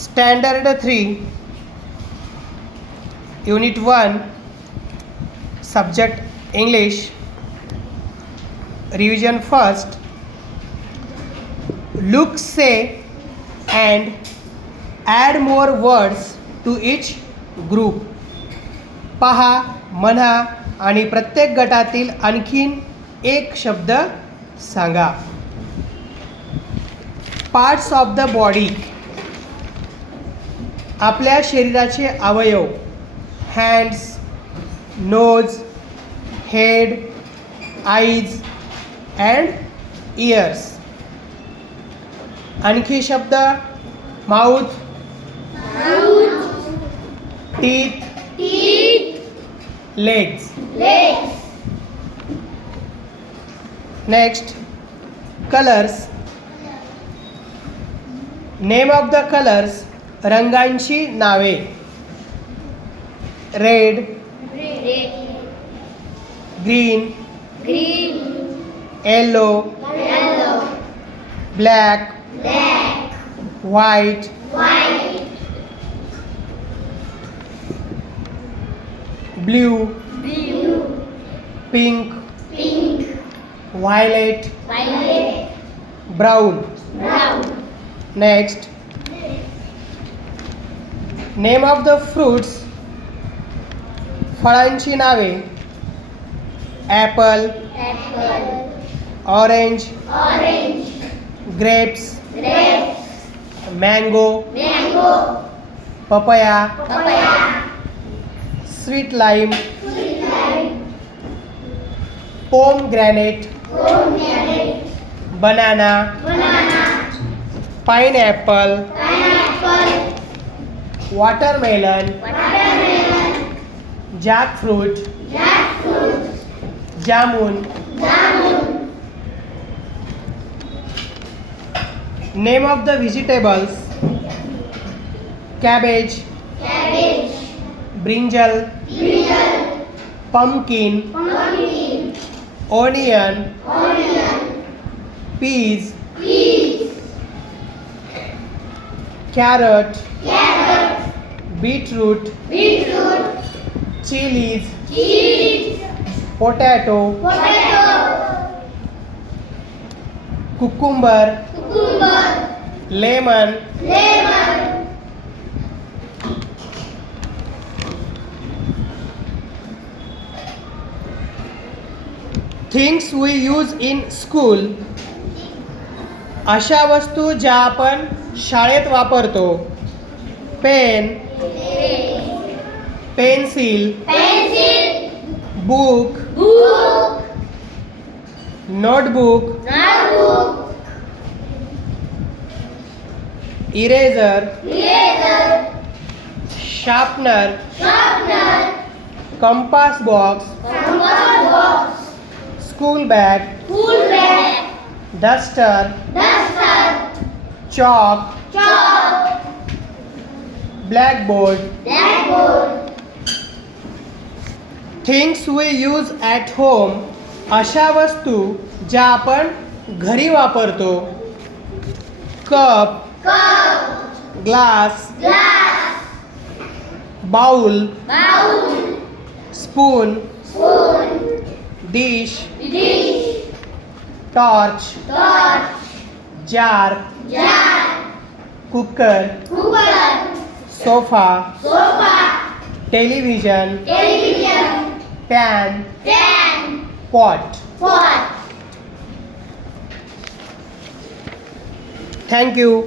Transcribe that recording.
Standard 3, Unit 1, Subject English. Revision first. Look, say and add more words to each group. पहा, म्हणा आणि प्रत्येक गटातील आणखीन एक शब्द सांगा. Parts of the body. आपल्या शरीराचे अवयव. Hands, nose, head, eyes and ears. आणखी शब्द. Mouth, teeth, legs. Next, colours. Name of the colours. रंगांची नावे. Red, green, yellow, black, white, blue, pink, violet, brown. Next, name of the fruits. फळांची नावे. Apple, orange, grapes, mango, papaya, sweet lime, pomegranate, banana, pineapple, watermelon, jackfruit, jamun. Name of the vegetables. Cabbage, brinjal, pumpkin, onion, peas, carrot, beetroot, chilies, potato, cucumber, lemon, things we use in school. अशा वस्तू ज्या आपण शाळेत वापरतो. Pen, pencil, book, notebook, eraser, sharpener, compass box, school bag, duster, chalk, blackboard. Things we use at home. अशा वस्तू ज्या आपण घरी वापरतो. Cup, glass, bowl, spoon, dish, torch, jar, cooker, sofa, television, pan, pot. Thank you.